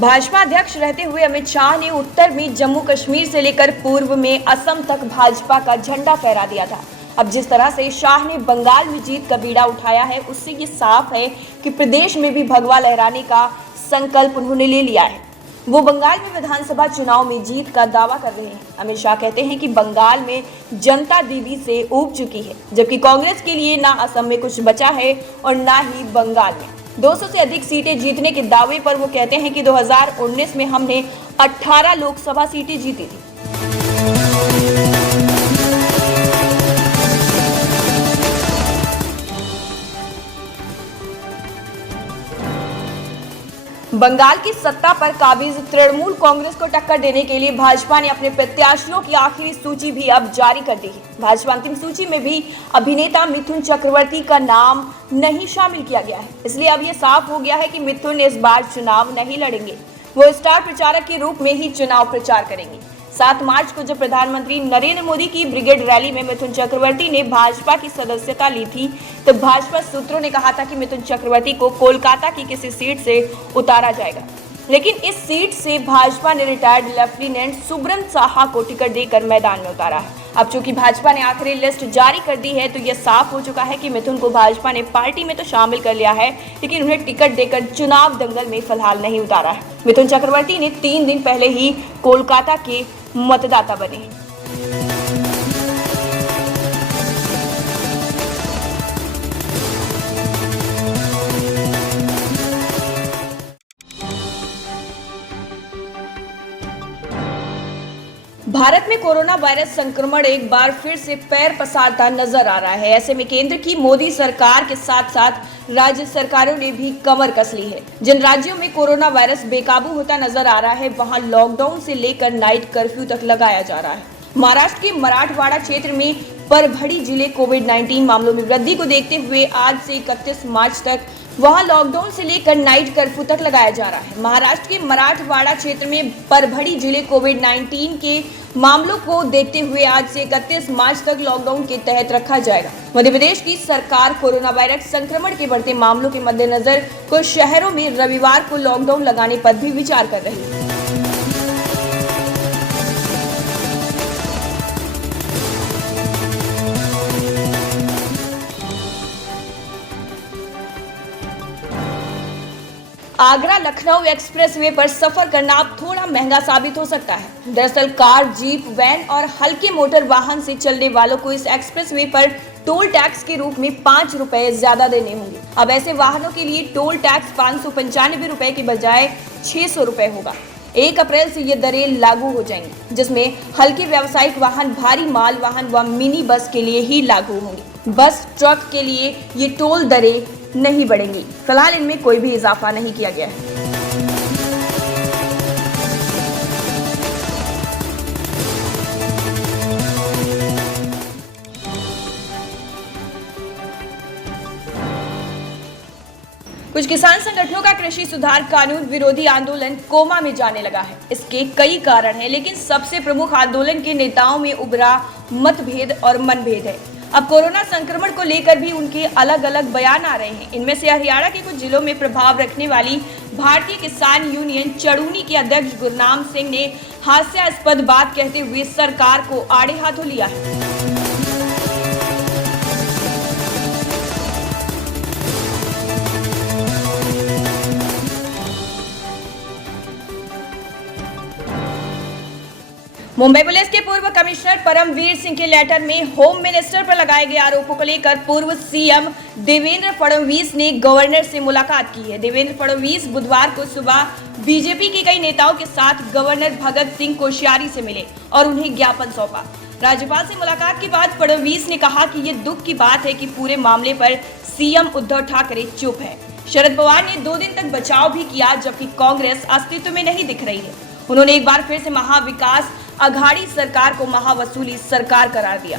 भाजपा अध्यक्ष रहते हुए अमित शाह ने उत्तर में जम्मू कश्मीर से लेकर पूर्व में असम तक भाजपा का झंडा फहरा दिया था। अब जिस तरह से शाह ने बंगाल में जीत का बीड़ा उठाया है, उससे ये साफ है कि प्रदेश में भी भगवा लहराने का संकल्प उन्होंने ले लिया है। वो बंगाल में विधानसभा चुनाव में जीत का दावा कर रहे हैं। अमित शाह कहते हैं कि बंगाल में जनता दीदी से ऊब चुकी है, जबकि कांग्रेस के लिए ना असम में कुछ बचा है और ना ही बंगाल में। 200 से अधिक सीटें जीतने के दावे पर वो कहते हैं कि 2019 में हमने 18 लोकसभा सीटें जीती थी। बंगाल की सत्ता पर काबिज तृणमूल कांग्रेस को टक्कर देने के लिए भाजपा ने अपने प्रत्याशियों की आखिरी सूची भी अब जारी कर दी है। भाजपा अंतिम सूची में भी अभिनेता मिथुन चक्रवर्ती का नाम नहीं शामिल किया गया है, इसलिए अब यह साफ हो गया है कि मिथुन इस बार चुनाव नहीं लड़ेंगे। वो स्टार प्रचारक के रूप में ही चुनाव प्रचार करेंगे। 7 मार्च को जब प्रधानमंत्री नरेंद्र मोदी की ब्रिगेड रैली में मिथुन चक्रवर्ती ने भाजपा की सदस्यता ली थी, तो भाजपा सूत्रों ने कहा था कि मिथुन चक्रवर्ती को कोलकाता की किसी सीट से उतारा जाएगा, लेकिन इस सीट से भाजपा ने रिटायर्ड लेफ्टिनेंट सुब्रत साहा को टिकट देकर मैदान में उतारा है। अब चूंकि भाजपा ने आखिरी लिस्ट जारी कर दी है, तो यह साफ हो चुका है कि मिथुन को भाजपा ने पार्टी में तो शामिल कर लिया है, लेकिन उन्हें टिकट देकर चुनाव दंगल में फिलहाल नहीं उतारा है। मिथुन चक्रवर्ती ने 3 दिन पहले ही कोलकाता के मतदाता बने। भारत में कोरोना वायरस संक्रमण एक बार फिर से पैर पसारता नजर आ रहा है। ऐसे में केंद्र की मोदी सरकार के साथ साथ राज्य सरकारों ने भी कमर कस ली है। जिन राज्यों में कोरोना वायरस बेकाबू होता नजर आ रहा है, वहां लॉकडाउन से लेकर नाइट कर्फ्यू तक लगाया जा रहा है। महाराष्ट्र के मराठवाड़ा क्षेत्र में परभणी जिले कोविड-19 मामलों में वृद्धि को देखते हुए आज से 31 मार्च तक वहां लॉकडाउन से लेकर नाइट कर्फ्यू तक लगाया जा रहा है। महाराष्ट्र के मराठवाड़ा क्षेत्र में परभणी जिले कोविड-19 के मामलों को देखते हुए आज से 31 मार्च तक लॉकडाउन के तहत रखा जाएगा। मध्य प्रदेश की सरकार कोरोना वायरस संक्रमण के बढ़ते मामलों के मद्देनजर कुछ शहरों में रविवार को लॉकडाउन लगाने पर भी विचार कर रही है। आगरा लखनऊ एक्सप्रेसवे पर सफर करना अब थोड़ा महंगा साबित हो सकता है। दरअसल कार, जीप, वैन और हल्के मोटर वाहन से चलने वालों को इस एक्सप्रेसवे पर टोल टैक्स के रूप में 5 रुपए ज्यादा देने होंगे। अब ऐसे वाहनों के लिए टोल टैक्स 595 रुपए के बजाय 600 रुपए होगा। 1 अप्रैल से ये दरें लागू हो जाएंगी, जिसमें हल्के व्यावसायिक वाहन, भारी माल वाहन व मिनी बस के लिए ही लागू होंगे। बस, ट्रक के लिए ये टोल दरें नहीं बढ़ेंगी। फिलहाल इनमें कोई भी इजाफा नहीं किया गया है। कुछ किसान संगठनों का कृषि सुधार कानून विरोधी आंदोलन कोमा में जाने लगा है। इसके कई कारण हैं, लेकिन सबसे प्रमुख आंदोलन के नेताओं में उभरा मतभेद और मनभेद है। अब कोरोना संक्रमण को लेकर भी उनके अलग अलग बयान आ रहे हैं। इनमें से हरियाणा के कुछ जिलों में प्रभाव रखने वाली भारतीय किसान यूनियन चड़ूनी के अध्यक्ष गुरनाम सिंह ने हास्यास्पद बात कहते हुए सरकार को आड़े हाथों लिया है। मुंबई पुलिस के पूर्व कमिश्नर परमवीर सिंह के लेटर में होम मिनिस्टर पर लगाए गए आरोपों को लेकर पूर्व सीएम देवेंद्र फडणवीस ने गवर्नर से मुलाकात की है। देवेंद्र फडणवीस बुधवार को सुबह बीजेपी के कई नेताओं के साथ गवर्नर भगत सिंह कोश्यारी से मिले और उन्हें ज्ञापन सौंपा। राज्यपाल से मुलाकात के बाद फडणवीस ने कहा कि ये दुख की बात है कि पूरे मामले पर सीएम उद्धव ठाकरे चुप है। शरद पवार ने 2 दिन तक बचाव भी किया, जबकि कांग्रेस अस्तित्व में नहीं दिख रही है। उन्होंने एक बार फिर से महाविकास अघाड़ी सरकार को महावसूली सरकार करार दिया।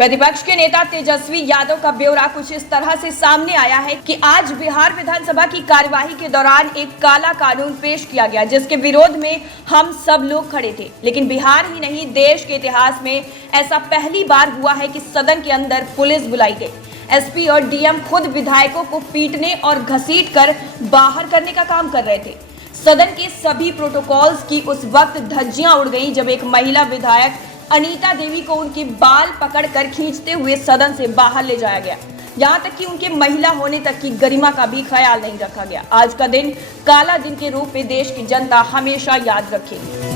प्रतिपक्ष के नेता तेजस्वी यादव का ब्यौरा कुछ इस तरह से सामने आया है कि आज बिहार विधानसभा की कार्यवाही के दौरान एक काला कानून पेश किया गया, जिसके विरोध में हम सब लोग खड़े थे। लेकिन बिहार ही नहीं, देश के इतिहास में ऐसा पहली बार हुआ है कि सदन के अंदर पुलिस बुलाई गई। एसपी और डीएम खुद विधायकों को पीटने और घसीटकर बाहर करने का काम कर रहे थे। सदन के सभी प्रोटोकॉल्स की उस वक्त धज्जियां उड़ गई जब एक महिला विधायक अनीता देवी को उनके बाल पकड़कर खींचते हुए सदन से बाहर ले जाया गया। यहां तक कि उनके महिला होने तक की गरिमा का भी ख्याल नहीं रखा गया। आज का दिन काला दिन के रूप में देश की जनता हमेशा याद रखेगी।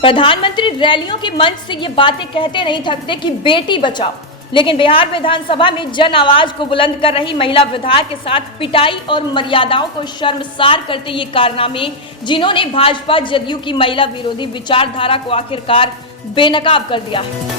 प्रधानमंत्री रैलियों के मंच से ये बातें कहते नहीं थकते कि बेटी बचाओ, लेकिन बिहार विधानसभा में जन आवाज को बुलंद कर रही महिला विधायक के साथ पिटाई और मर्यादाओं को शर्मसार करते ये कारनामे, जिन्होंने भाजपा जदयू की महिला विरोधी विचारधारा को आखिरकार बेनकाब कर दिया है।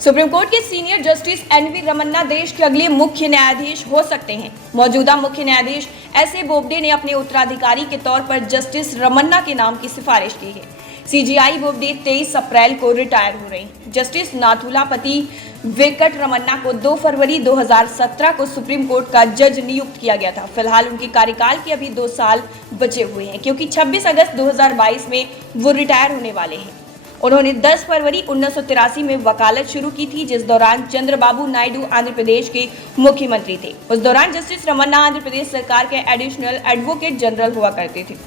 सुप्रीम कोर्ट के सीनियर जस्टिस एनवी रमन्ना देश के अगले मुख्य न्यायाधीश हो सकते हैं। मौजूदा मुख्य न्यायाधीश एस ए बोबडे ने अपने उत्तराधिकारी के तौर पर जस्टिस रमन्ना के नाम की सिफारिश की है। सीजेआई बोबडे 23 अप्रैल को रिटायर हो रही। जस्टिस नाथुलापति वेंकट रमन्ना को 2 फरवरी 2017 को सुप्रीम कोर्ट का जज नियुक्त किया गया था। फिलहाल उनके कार्यकाल के अभी 2 साल बचे हुए हैं, क्योंकि 26 अगस्त 2022 में वो रिटायर होने वाले हैं। उन्होंने 10 फरवरी 1983 में वकालत शुरू की थी, जिस दौरान चंद्रबाबू नायडू आंध्र प्रदेश के मुख्यमंत्री थे। उस दौरान जस्टिस रमन्ना आंध्र प्रदेश सरकार के एडिशनल एडवोकेट जनरल हुआ करते थे।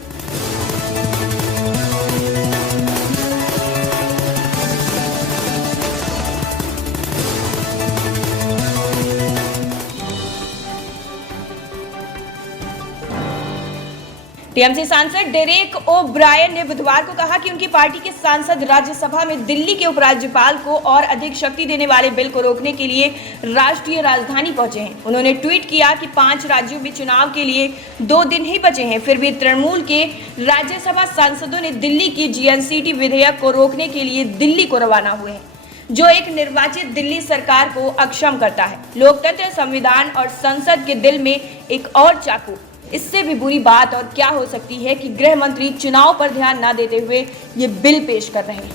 टीएमसी सांसद डेरेक ओ ब्रायन ने बुधवार को कहा कि उनकी पार्टी के सांसद राज्यसभा में दिल्ली के उपराज्यपाल को और अधिक शक्ति देने वाले बिल को रोकने के लिए राष्ट्रीय राजधानी पहुंचे हैं। उन्होंने ट्वीट किया कि 5 राज्यों में चुनाव के लिए 2 दिन ही बचे हैं, फिर भी तृणमूल के राज्यसभा सांसदों ने दिल्ली की जीएनसीटी विधेयक को रोकने के लिए दिल्ली को रवाना हुए हैं, जो एक निर्वाचित दिल्ली सरकार को अक्षम करता है। लोकतंत्र, संविधान और संसद के दिल में एक और चाकू। इससे भी बुरी बात और क्या हो सकती है कि गृह मंत्री चुनाव पर ध्यान न देते हुए ये बिल पेश कर रहे हैं।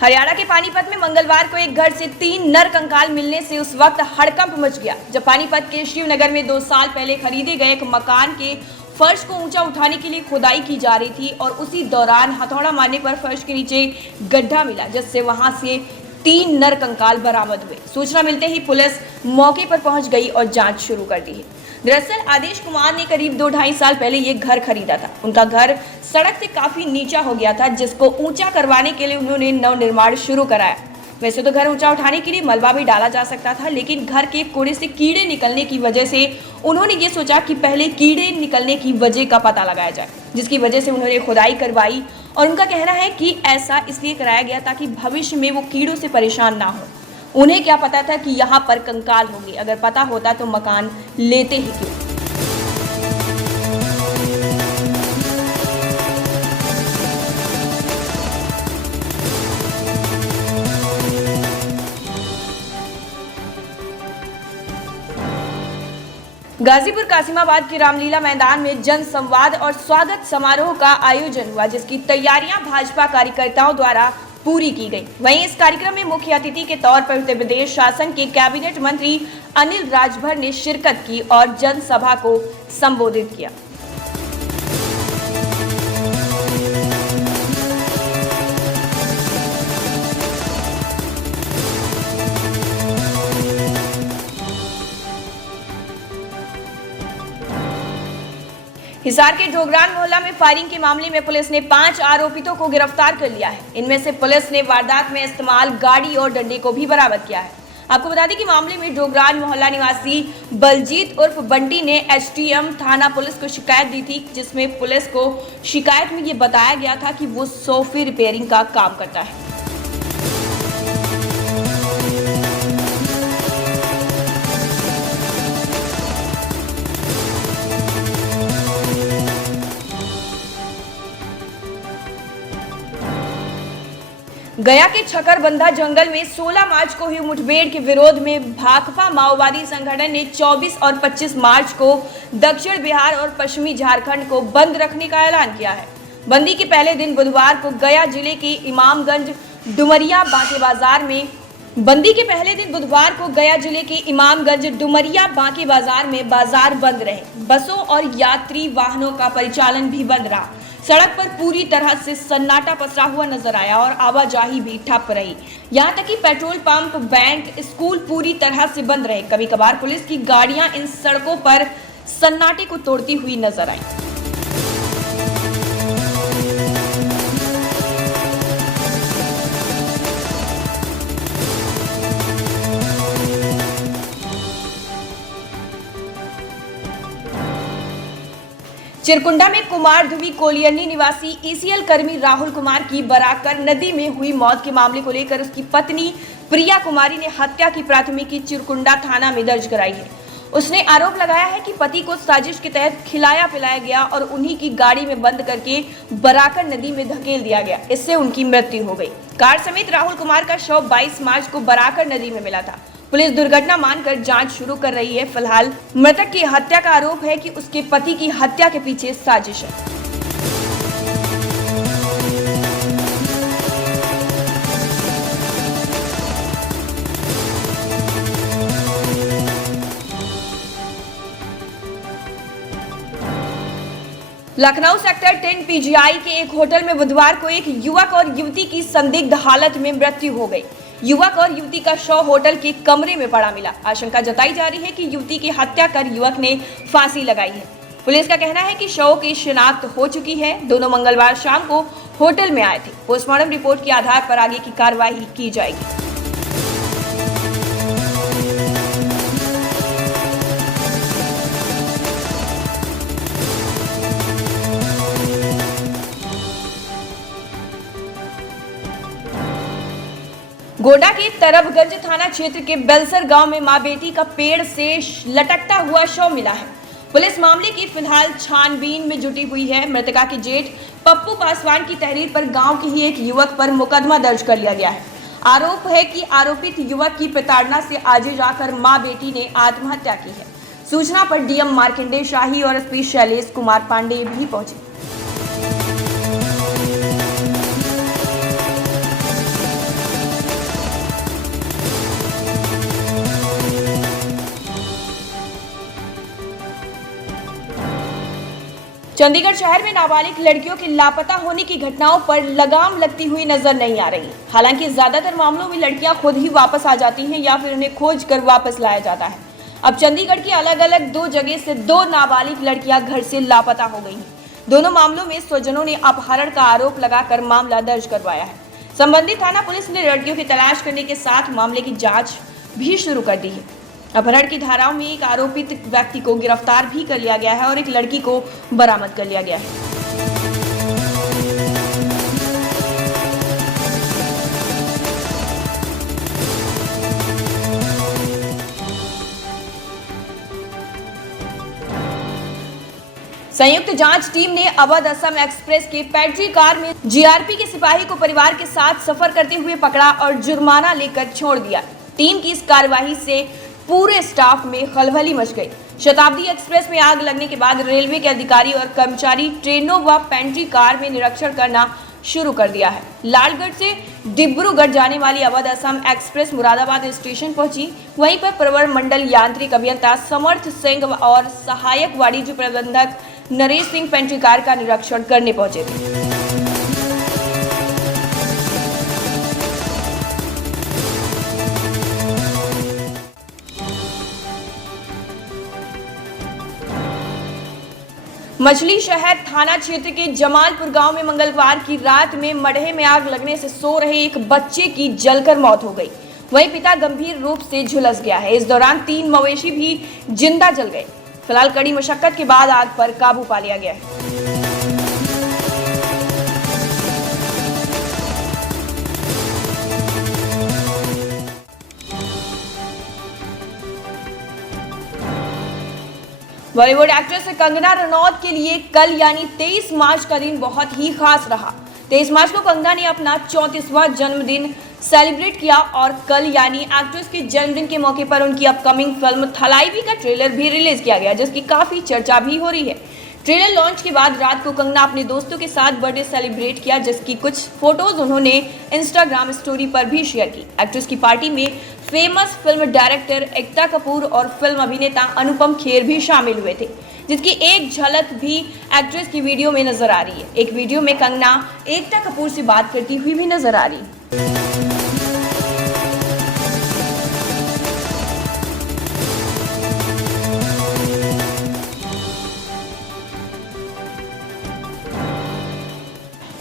हरियाणा के पानीपत में मंगलवार को एक घर से 3 नर कंकाल मिलने से उस वक्त हड़कंप मच गया, जब पानीपत के शिवनगर में 2 साल पहले खरीदे गए एक मकान के फर्श को ऊंचा उठाने के लिए खुदाई की जा रही थी और उसी दौरान हथौड़ा मारने पर फर्श के नीचे गड्ढा मिला, जिससे वहां से 3 नर कंकाल बरामद हुए। सूचना मिलते ही पुलिस मौके पर पहुंच गई और जांच शुरू कर दी है। दरअसल आदेश कुमार ने करीब 2-2.5 साल पहले ये घर खरीदा था। उनका घर सड़क से काफी नीचा हो गया था, जिसको ऊंचा करवाने के लिए उन्होंने नवनिर्माण शुरू कराया। वैसे तो घर ऊंचा उठाने के लिए मलबा भी डाला जा सकता था, लेकिन घर के कोड़े से कीड़े निकलने की वजह से उन्होंने ये सोचा कि पहले कीड़े निकलने की वजह का पता लगाया जाए, जिसकी वजह से उन्होंने खुदाई करवाई। और उनका कहना है कि ऐसा इसलिए कराया गया ताकि भविष्य में वो कीड़ों से परेशान ना हो। उन्हें क्या पता था कि यहाँ पर कंकाल होंगे, अगर पता होता तो मकान लेते ही क्यों। गाजीपुर कासिमाबाद के रामलीला मैदान में जन संवाद और स्वागत समारोह का आयोजन हुआ, जिसकी तैयारियां भाजपा कार्यकर्ताओं द्वारा पूरी की गई। वहीं इस कार्यक्रम में मुख्य अतिथि के तौर पर उत्तर प्रदेश शासन के कैबिनेट मंत्री अनिल राजभर ने शिरकत की और जनसभा को संबोधित किया। हिसार के ढोगरान मोहल्ला में फायरिंग के मामले में पुलिस ने 5 आरोपितों को गिरफ्तार कर लिया है। इनमें से पुलिस ने वारदात में इस्तेमाल गाड़ी और डंडे को भी बरामद किया है। आपको बता दें कि मामले में डोगरान मोहल्ला निवासी बलजीत उर्फ बंटी ने एसटीएम थाना पुलिस को शिकायत दी थी, जिसमें पुलिस को शिकायत में ये बताया गया था कि वो सोफे रिपेयरिंग का काम करता है। गया के छकरबंधा जंगल में 16 मार्च को हुई मुठभेड़ के विरोध में भाकपा माओवादी संगठन ने 24 और 25 मार्च को दक्षिण बिहार और पश्चिमी झारखंड को बंद रखने का ऐलान किया है। बंदी के पहले दिन बुधवार को गया जिले के इमामगंज डुमरिया बांके बाजार में बाजार बंद रहे। बसों और यात्री वाहनों का परिचालन भी बंद रहा। सड़क पर पूरी तरह से सन्नाटा पसरा हुआ नजर आया और आवाजाही भी ठप रही। यहां तक कि पेट्रोल पंप, बैंक, स्कूल पूरी तरह से बंद रहे। कभी कभार पुलिस की गाड़ियां इन सड़कों पर सन्नाटे को तोड़ती हुई नजर आई। चिरकुंडा में कुमार धुवी कोलियनी निवासी ईसीएल कर्मी राहुल कुमार की बराकर नदी में हुई मौत के मामले को लेकर उसकी पत्नी प्रिया कुमारी ने हत्या की प्राथमिकी चिरकुंडा थाना में दर्ज कराई है। उसने आरोप लगाया है कि पति को साजिश के तहत खिलाया पिलाया गया और उन्हीं की गाड़ी में बंद करके बराकर नदी में धकेल दिया गया। इससे उनकी मृत्यु हो गई। कार समेत राहुल कुमार का शव 22 मार्च को बराकर नदी में मिला था। पुलिस दुर्घटना मानकर जांच शुरू कर रही है। फिलहाल मृतक की हत्या का आरोप है कि उसके पति की हत्या के पीछे साजिश है। लखनऊ सेक्टर 10 पीजीआई के एक होटल में बुधवार को एक युवक और युवती की संदिग्ध हालत में मृत्यु हो गई। युवक और युवती का शव होटल के कमरे में पड़ा मिला। आशंका जताई जा रही है कि युवती की हत्या कर युवक ने फांसी लगाई है। पुलिस का कहना है कि शव की शिनाख्त हो चुकी है। दोनों मंगलवार शाम को होटल में आए थे। पोस्टमार्टम रिपोर्ट के आधार पर आगे की कार्रवाई की जाएगी। गोड्डा के तरबगंज थाना क्षेत्र के बेलसर गांव में मां बेटी का पेड़ से लटकता हुआ शव मिला है। पुलिस मामले की फिलहाल छानबीन में जुटी हुई है। मृतका के जेठ पप्पू पासवान की तहरीर पर गांव के ही एक युवक पर मुकदमा दर्ज कर लिया गया है। आरोप है कि आरोपित युवक की प्रताड़ना से आजे जाकर मां बेटी ने आत्महत्या की है। सूचना पर डीएम मार्कंडेय शाही और एसपी शैलेश कुमार पांडेय भी पहुंचे। चंडीगढ़ शहर में नाबालिग लड़कियों के लापता होने की घटनाओं पर लगाम लगती हुई नजर नहीं आ रही। हालांकि ज्यादातर मामलों में लड़कियां खुद ही वापस आ जाती हैं या फिर उन्हें खोज कर वापस लाया जाता है। अब चंडीगढ़ की अलग अलग 2 जगह से 2 नाबालिग लड़कियां घर से लापता हो गई हैं। दोनों मामलों में स्वजनों ने अपहरण का आरोप लगाकर मामला दर्ज करवाया है। संबंधित थाना पुलिस ने लड़कियों की तलाश करने के साथ मामले की जाँच भी शुरू कर दी है। अपहरण की धाराओं में एक आरोपित व्यक्ति को गिरफ्तार भी कर लिया गया है और एक लड़की को बरामद कर लिया गया है। संयुक्त जांच टीम ने अवध असम एक्सप्रेस के पैट्री कार में जीआरपी के सिपाही को परिवार के साथ सफर करते हुए पकड़ा और जुर्माना लेकर छोड़ दिया। टीम की इस कार्रवाई से पूरे स्टाफ में खलबली मच गई। शताब्दी एक्सप्रेस में आग लगने के बाद रेलवे के अधिकारी और कर्मचारी ट्रेनों व पेंट्री कार में निरीक्षण करना शुरू कर दिया है। लालगढ़ से डिब्रूगढ़ जाने वाली अवध असम एक्सप्रेस मुरादाबाद स्टेशन पहुंची। वहीं पर प्रवर मंडल यांत्रिक अभियंता समर्थ सिंह और सहायक वाणिज्य प्रबंधक नरेश सिंह पेंट्री कार का निरीक्षण करने पहुंचे थे। मछली शहर थाना क्षेत्र के जमालपुर गांव में मंगलवार की रात में मडहे में आग लगने से सो रहे एक बच्चे की जलकर मौत हो गई। वहीं पिता गंभीर रूप से झुलस गया है। इस दौरान 3 मवेशी भी जिंदा जल गए। फिलहाल कड़ी मशक्कत के बाद आग पर काबू पा लिया गया है। बॉलीवुड एक्ट्रेस कंगना रनौत के लिए कल यानी 23 मार्च का दिन बहुत ही खास रहा। 23 मार्च को कंगना ने अपना 34वां जन्मदिन सेलिब्रेट किया और कल यानी एक्ट्रेस के जन्मदिन के मौके पर उनकी अपकमिंग फिल्म थलाईवी का ट्रेलर भी रिलीज किया गया, जिसकी काफी चर्चा भी हो रही है। ट्रेलर लॉन्च के बाद रात को कंगना अपने दोस्तों के साथ बर्थडे सेलिब्रेट किया, जिसकी कुछ फोटोज उन्होंने इंस्टाग्राम स्टोरी पर भी शेयर की। एक्ट्रेस की पार्टी में famous film director Ekta Kapoor और फिल्म अभिनेता अनुपम खेर भी शामिल हुए थे, जिसकी एक झलक भी एक्ट्रेस की वीडियो में नजर आ रही है। एक वीडियो में कंगना एकता कपूर से बात करती हुई भी नजर आ रही है।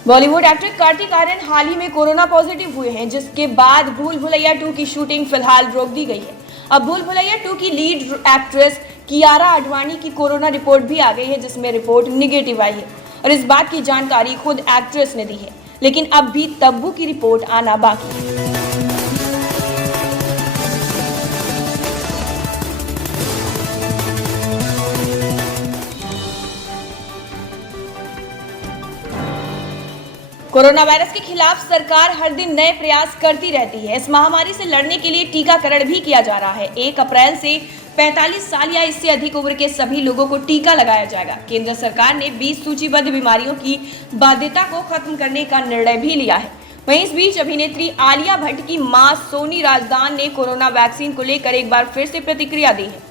बॉलीवुड एक्टर कार्तिक आर्यन हाल ही में कोरोना पॉजिटिव हुए हैं, जिसके बाद भूल भुलैया 2 की शूटिंग फिलहाल रोक दी गई है। अब भूल भुलैया 2 की लीड एक्ट्रेस कियारा आडवाणी की कोरोना रिपोर्ट भी आ गई है, जिसमें रिपोर्ट निगेटिव आई है और इस बात की जानकारी खुद एक्ट्रेस ने दी है। लेकिन अब भी तब्बू की रिपोर्ट आना बाकी है। कोरोना वायरस के खिलाफ सरकार हर दिन नए प्रयास करती रहती है। इस महामारी से लड़ने के लिए टीकाकरण भी किया जा रहा है। 1 अप्रैल से 45 साल या इससे अधिक उम्र के सभी लोगों को टीका लगाया जाएगा। केंद्र सरकार ने 20 सूचीबद्ध बीमारियों की बाध्यता को खत्म करने का निर्णय भी लिया है। वहीं इस बीच अभिनेत्री आलिया भट्ट की मां सोनी राजदान ने कोरोना वैक्सीन को लेकर एक बार फिर से प्रतिक्रिया दी है।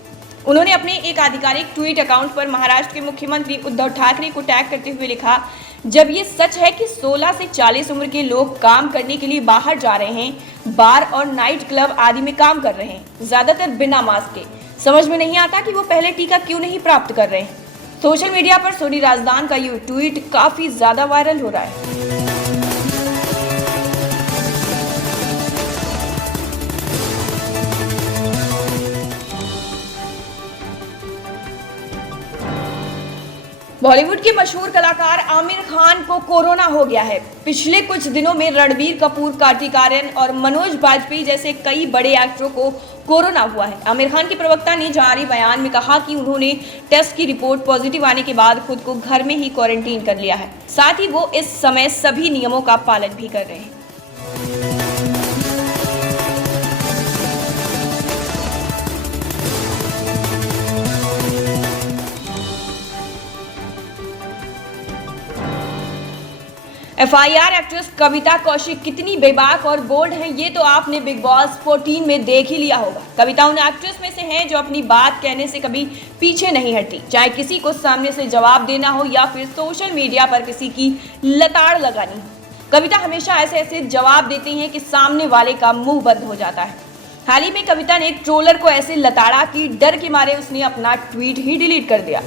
उन्होंने अपने एक आधिकारिक ट्वीट अकाउंट पर महाराष्ट्र के मुख्यमंत्री उद्धव ठाकरे को टैग करते हुए लिखा, जब ये सच है कि 16 से 40 उम्र के लोग काम करने के लिए बाहर जा रहे हैं, बार और नाइट क्लब आदि में काम कर रहे हैं, ज्यादातर बिना मास्क के, समझ में नहीं आता कि वो पहले टीका क्यों नहीं प्राप्त कर रहे हैं। सोशल मीडिया पर सोनी राजदान का ये ट्वीट काफी ज्यादा वायरल हो रहा है। बॉलीवुड के मशहूर कलाकार आमिर खान को कोरोना हो गया है। पिछले कुछ दिनों में रणबीर कपूर, कार्तिक आर्यन और मनोज बाजपेयी जैसे कई बड़े एक्टरों को कोरोना हुआ है। आमिर खान के प्रवक्ता ने जारी बयान में कहा कि उन्होंने टेस्ट की रिपोर्ट पॉजिटिव आने के बाद खुद को घर में ही क्वारंटीन कर लिया है। साथ ही वो इस समय सभी नियमों का पालन भी कर रहे हैं। FIR एक्ट्रेस कविता कौशिक कितनी बेबाक और बोल्ड हैं, ये तो आपने बिग बॉस 14 में देख ही लिया होगा। कविता उन एक्ट्रेस में से हैं जो अपनी बात कहने से कभी पीछे नहीं हटती, चाहे किसी को सामने से जवाब देना हो या फिर सोशल मीडिया पर किसी की लताड़ लगानी हो। कविता हमेशा ऐसे जवाब देती हैं कि सामने वाले का मुंह बंद हो जाता है। हाल ही में कविता ने एक ट्रोलर को ऐसे लताड़ा कि डर के मारे उसने अपना ट्वीट ही डिलीट कर दिया।